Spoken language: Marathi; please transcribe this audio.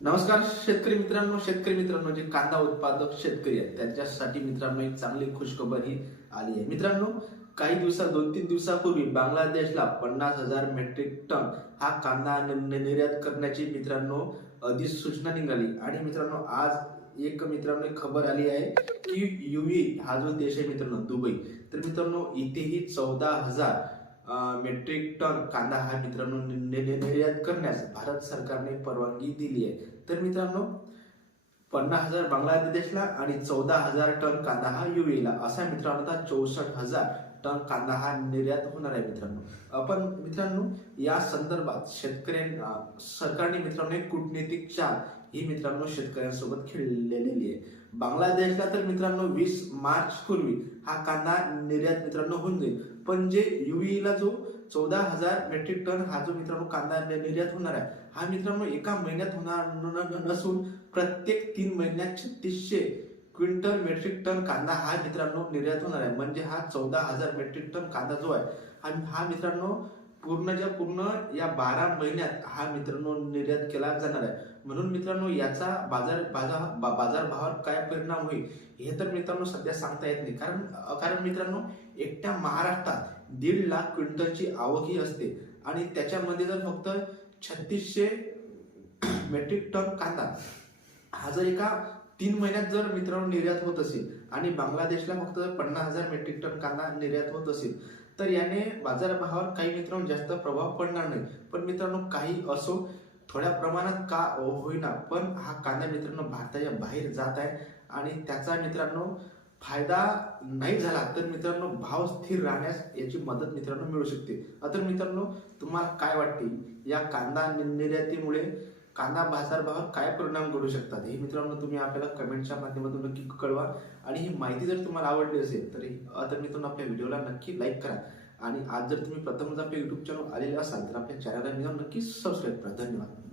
नमस्कार शेतकरी मित्रांनो शेतकरी मित्रांनो जे कांदा उत्पादक शेतकरी आहेत त्यांच्यासाठी मित्रांनो एक चांगली खुशखबर ही आली आहे मित्रांनो काही दिवसा दोन तीन दिवसापूर्वी बांगलादेशला पन्नास हजार मेट्रिक टन हा कांदा निर्यात करण्याची मित्रांनो अधिसूचना निघाली आणि मित्रांनो आज एक मित्रांनो खबर आली आहे की युए हा जो देश आहे मित्रांनो दुबई तर मित्रांनो इथेही चौदा हजार मेट्रिक टन कांदा हा मित्रांनो निर्यात करण्यास भारत सरकारने परवानगी दिली आहे. तर मित्रांनो पन्नास हजार बांगलादेशला आणि चौदा हजार टन कांदा हा युएला असा मित्रांनो आता चौसष्ट हजार टन कांदा हा निर्यात होणार आहे मित्रांनो. आपण मित्रांनो या संदर्भात शेतकऱ्यां सरकारने मित्रांनो एक कूटनीतिक चाल ही मित्रांनो शेतकऱ्यांसोबत खेळलेली आहे. बांगलादेशला तर मित्रांनो वीस मार्च पूर्वी हा कांदा निर्यात मित्रांनो होऊन जाईल. पण जे युईला जो चौदा हजार मेट्रिक टन हा जो मित्रांनो कांदा निर्यात होणार आहे हा मित्रांनो एका महिन्यात होणार नसून प्रत्येक तीन महिन्यात छत्तीसशे क्विंटल मेट्रिक टन कांदा हा मित्रांनो निर्यात होणार आहे. म्हणजे हा चौदा हजार मेट्रिक टन कांदा जो आहे आणि हा मित्रांनो पूर्णच्या पूर्ण या बारा महिन्यात हा मित्रांनो निर्यात केला जाणार आहे. म्हणून मित्रांनो याचा बाजार बाजार बा- बाजारभावावर काय परिणाम होईल हे तर मित्रांनो सध्या सांगता येत नाही. कारण कारण मित्रांनो एकट्या महाराष्ट्रात दीड लाख क्विंटलची आवक ही असते. आणि त्याच्यामध्ये जर फक्त छत्तीसशे मेट्रिक टन कांदा हा जर एका तीन महिन्यात जर मित्रांनो निर्यात होत असेल आणि बांगलादेशला फक्त पन्नास हजार मेट्रिक टन कांदा निर्यात होत असेल तर याने बाजारभावावर काही मित्रांनो जास्त प्रभाव पडणार नाही. पण मित्रांनो काही असो थोड्या प्रमाणात का होईना पण हा कांदा मित्रांनो भारताच्या बाहेर जात आहे आणि त्याचा मित्रांनो फायदा नाही झाला तर मित्रांनो भाव स्थिर राहण्यास याची मदत मित्रांनो मिळू शकते. तर मित्रांनो तुम्हाला काय वाटते? या कांदा नि- निर्यातीमुळे कांदा बाजारभावावर काय परिणाम करू शकतात? हे मित्रांनो तुम्ही आपल्याला कमेंटच्या माध्यमातून नक्की कळवा. आणि ही माहिती जर तुम्हाला आवडली असेल तर तर मित्रांनो आपल्या व्हिडिओला नक्की लाईक करा. आणि आज जर तुम्ही प्रथमच आपल्या युट्यूब चॅनल आलेले असाल तर आपल्या चॅनलला मित्रांनो नक्की सबस्क्राईब करा. धन्यवाद.